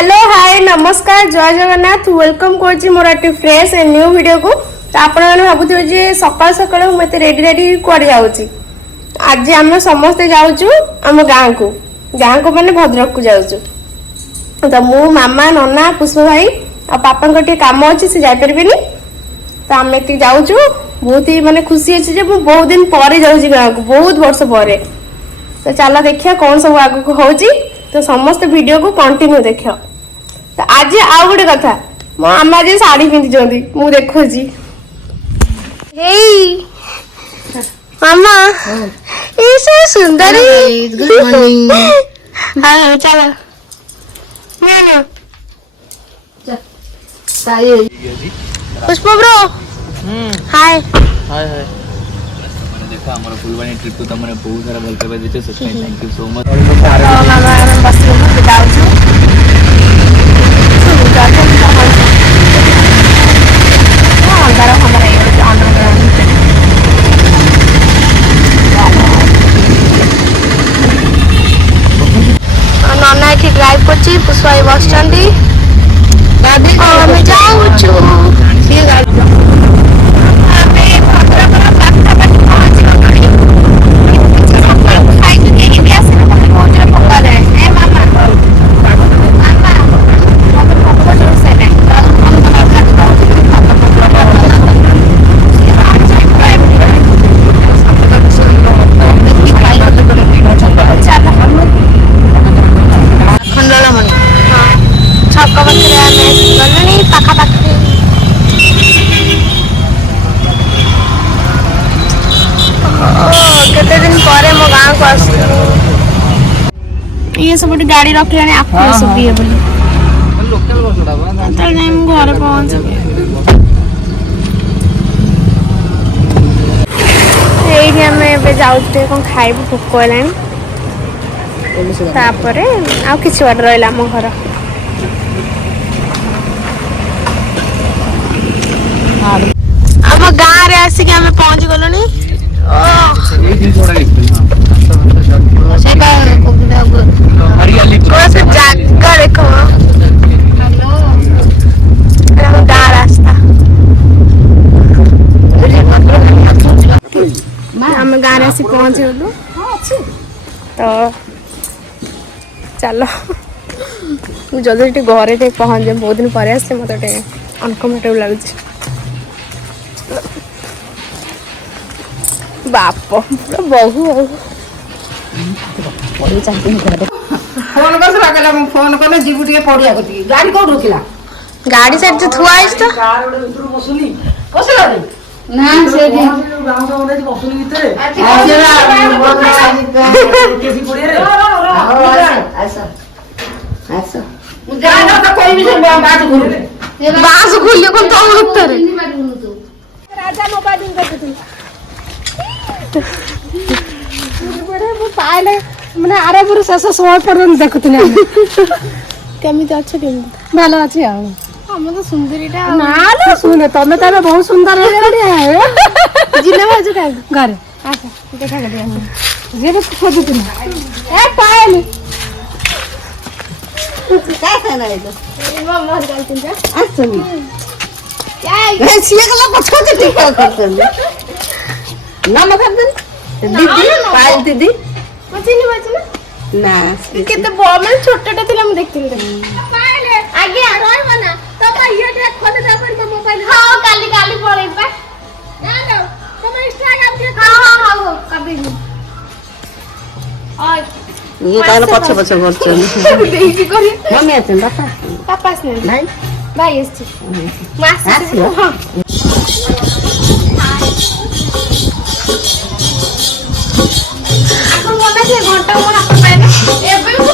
Hello hi नमस्कार जय Jagannath welcome करछि मोर एटी फ्रेश एंड न्यू वीडियो को। तो आपण माने भाबुथिबे जे सकाळ सकाळ मु एते रेडी रेडी कुआडे जाउछि। आज हम समस्त जाउछु हम गाँ को माने भद्रक को जाउछु। तो मु मामा नन्ना पुष्प भाई आ पापा को टे काम अछि से जाय परबेनी। तो हम एति जाउछु बहुत ही माने खुशी अछि जे मु बहुत दिन परे जाउछि गाँ को बहुत वर्ष परे। तो चलो देखिया कौन सब आगु को होउछि। तो समस्त वीडियो को कंटिन्यू देखियो। तो आज आउ गोटे कथा मो आमा जे साड़ी पिंधि मु देखुछि। हेई मामा ये so सुंदर गुड मॉर्निंग। हां चलो मामा पुष्प ब्रो हाय हाय हाय देखा हमारा फुलवानी ट्रिप को तमने बहुत सारा भल पाए देते सच में थैंक यू सो मच। मामा हम बस में बिताउ छु नन्ना एठी ड्राइव करछि पुष्पा बस स्टैंड गाड़ी हम जाउ छु ये गाड़ी ये सब गाड़ी रख लेने आपको सब ये बोली लोकल बस उड़ा बा तो नहीं हम घर पहुंच गए। एही हम एबे जाउते कोन खाइबो भूख होलानी तापरे आ किछ बाट रहला हम घर हम गां रे आसी के हम पहुंच गलोनी। एक दिन थोड़ा हरियाली थोड़ा सा जाकर देखो हेलो गाँव रास्ता हम गाँव रे आसी पहुंचे गलु। तो चलो जल्दी टे घरे टे पहुंच जाए बहुत दिन पर आसे मत अनकम्फर्टेबल लगुच। बाप बहु फोन कर रखला फोन कले जीबू टिके पड़िया गति गाड़ी कोड रुकिला गाड़ी से थुआ आइस तो कार ओडे उतरु बसुनी बसला रे ना से गांव से ओडे बसुनी भीतर केसी पड़िया रे ऐसा ऐसा जा ना तो कोई भी से बात खुलिए कोन तो उत्तर राजा मोबाइल करते बड़े वो पाले माने आरे पुरु शेष समय पर्यंत देखुतनी केमिति अच्छा केमिति भालो अछि आ हम तो सुंदरीटा ना ना सुने तमे त बहुत सुंदर है जिने बाजू का घर अच्छा देखा गया जे भी खोजतनी ए पाले कैसा ना इधर मम्मा गलती जा असली क्या सिया गला पछो ठीक करते ना मगर दीदी पायल दीदी मचिनी मचिनी ना केते बमल छोटटा थिला हम देखथिल पाले आगे रहय मना तब ये देख खोद दे पर मोबाइल हां काली काली पड़े बा ना ना तुम इंस्टाग्राम के हां हां कभी नहीं और ये काल पछ पछ करछन देखि करी मम्मी आछन बापा पापा से भाई भाई एसची मास से हां घंटा मोर हाथ पाए एबे को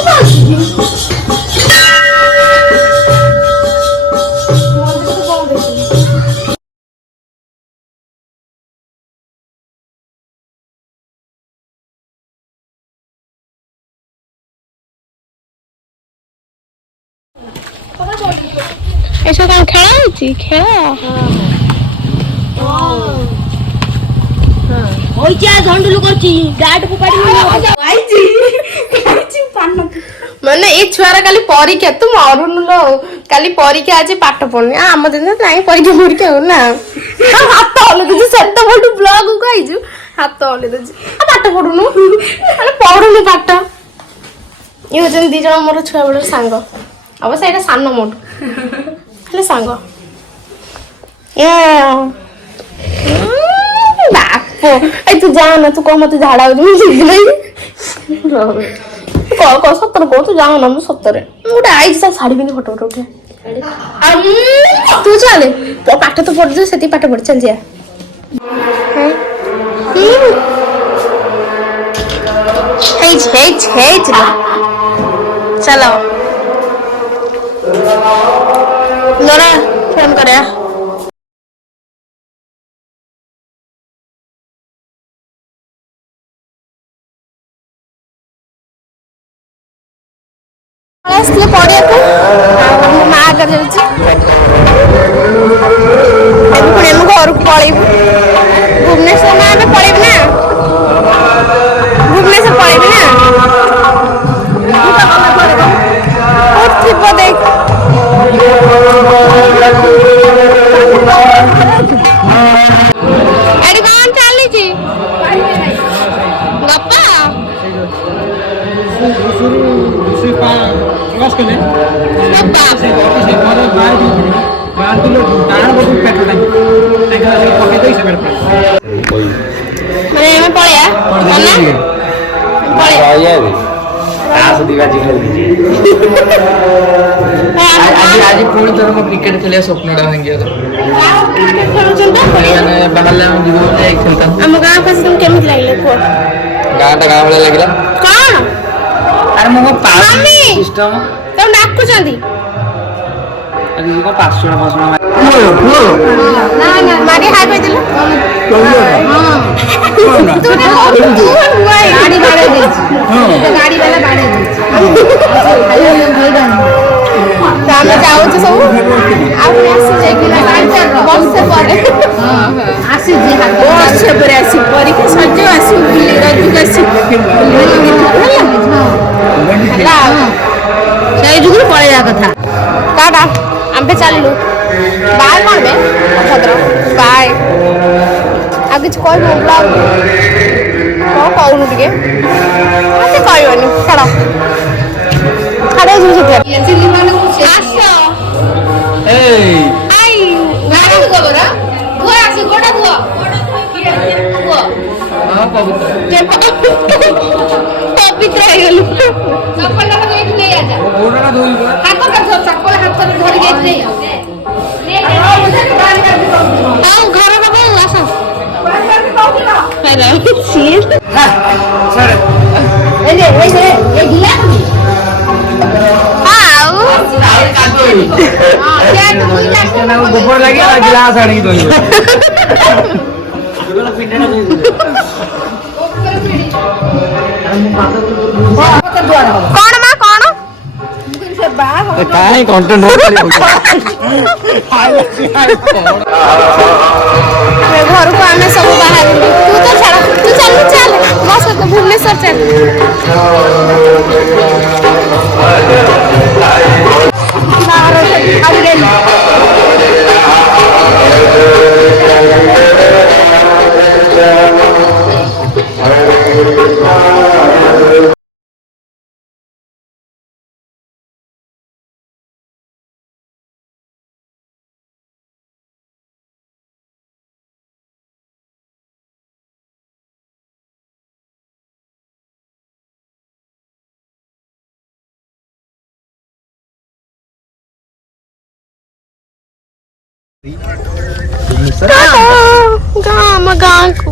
ऐसा कौन खेला होती खेला ओइ क्या झंडुलु करची गाड को काडी आइची आइची पान ମାନେ ଏ ଛୁଆର କାଲି ପରୀକ୍ଷା ତୁ ମରୁନୁ ଲୋ କାଲି ପରୀକ୍ଷା ଅଛି ପାଠ ପଢୁନି ଆମ ଦିନ ନାଇଁ ପରୀକ୍ଷା ହଉ ନା ହାତ ହଲୁଛି ସେତେବେଳଠୁ ବ୍ଲଗ କୁ ଆଇଛୁ ହାତ ହଲେଇ ପାଠ ପଢୁନୁ ପଢୁନୁ ପାଠ ଇଏ ହଉଛନ୍ତି 2 ଜଣ ମୋର ଛୁଆ ବେଳର ସାଙ୍ଗ ଅବଶ୍ୟ ଏଇଟା ସାନ ମୋଠୁ ହେଲେ ସାଙ୍ଗ ବାପ ଏ ତୁ ଯା ନା ତୁ କହ ମତେ ଝାଡା ହଉଛି ମୁଁ ଯିବି ନାହିଁ ସତରେ କହ ତୁ ଯାଉ ନା ମୁଁ ସତରେ ମୁଁ ଗୋଟେ ଆଇଛି ତା ଶାଢୀ ପିନ୍ଧି ଫଟୋ ଉଠେ ତୁ ଚାଲେ ପାଠ ତ ପଢୁଛୁ ସେତିକି ପାଠ ପଢି ଚାଲ ଯା ଚାଲ ନରା ଫୋନ କରିବା ଆସିଥିଲେ ପଢିବାକୁ ମୋ ମା ଆଗରେ ଯାଉଛି ଏବେ ପୁଣି ଆମ ଘରକୁ ପଳେଇବୁ ଭୁବନେଶ୍ୱର ନା ଏବେ ପଳେଇବୁ ନା ଭୁବନେଶ୍ୱର ପଳେଇବି ନା କୋଉଠି ଥିବ ଦେଖ ଏଠି କଣ ଚାଲିଛି ଗପା ମାନେ ଆମେ ପଳେଇବା ଆଜି ପୁଣି ଥର ମୋ କ୍ରିକେଟ ଖେଳିବା ସ୍ୱପ୍ନଟା ଭାଙ୍ଗିଗଲା ବାହାରିଲେ ଆମେ ଯିବୁ ଖେଳିଥାନ୍ତୁ ଆମ ଗାଁ ପାଖରେ ତମକୁ କେମିତି ଲାଗିଲା କୁହ ଗାଁଟା ଗାଁ ଭଳିଆ ଲାଗିଲା କଣ ଆରେ ମୋ ସିଷ୍ଟମ ତମ ଡାକୁଛନ୍ତି ଆଜି କଣ ପାଶୁଣା ମାରି ହାଇ ପାଇଦେଲ ଗାଡି ବାଡେଇ ଦେଇଛି ଗାଡି ବାଲା ବାଡେଇ ଦେଇଛି ଆମେ ଯାଉଛୁ ସବୁ ଆଉ ଆସି ଯାଇକି ବର୍ଷେ ପରେ ଆସିଛି ବର୍ଷେ ପରେ ଆସିବୁ ପରୀକ୍ଷା ସରିଯିବ ଆସିବୁ ବୁଲି ରଜକୁ ଆସିବୁ ହେଲା ସେଇ ଯୁଗରୁ ପଳେଇବା କଥା ଟାଟା ଆମେ ଚାଲିଲୁ ବାଏ କଣ ବେ ଭଦ୍ର ବାଏ ଆଉ କିଛି କହିବୁ ବ୍ଲଗ୍ କଣ କହୁନୁ ଟିକେ ମତେ କହିବନି ଛାଡ଼ ଛାଡ଼ ଯିବୁ ସେଥିରେ ଆସ ପବିତ୍ର ହେଇଗଲୁ ଆଉ ଘର ବାବୁ ଆସ ଗୋବର ଲାଗିଲା ଗ୍ଲାସ ଆଣିକି ଦୋଇବ କଣ ମା କଣ କାହିଁ କଣ୍ଟେଣ୍ଟ ଘରକୁ ଆମେ ସବୁ ବାହାରିଲୁ ତୁ ତ ଛାଡ଼ ତୁ ଚାଲୁ ଚାଲ ମୋ ସହିତ ଭୁବନେଶ୍ୱର ଚାଲ ଆମ ଗାଁକୁ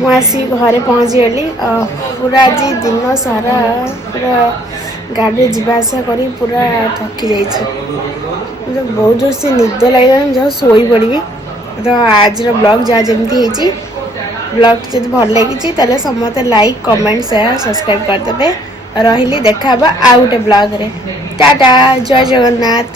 ମୁଁ ଆସି ଘରେ ପହଞ୍ଚିଗଲି ପୁରା ଆଜି ଦିନ ସାରା ପୁରା ଗାଡ଼ିରେ ଯିବା ଆସିବା କରି ପୁରା ଥକି ଯାଇଛି ବହୁତ ଜୋରସେ ନିଦ ଲାଗିଲାନି ଯାହା ଶୋଇପଡ଼ିବି ତ ଆଜିର ବ୍ଲଗ୍ ଯାହା ଯେମିତି ହେଇଛି ବ୍ଲଗ୍ ଯଦି ଭଲ ଲାଗିଛି ତାହେଲେ ସମସ୍ତେ ଲାଇକ୍ କମେଣ୍ଟ ସେୟାର ସବସ୍କ୍ରାଇବ୍ କରିଦେବେ ରହିଲି ଦେଖା ହବା ଆଉ ଗୋଟେ ବ୍ଲଗ୍ରେ ଟାଟା ଜୟ ଜଗନ୍ନାଥ।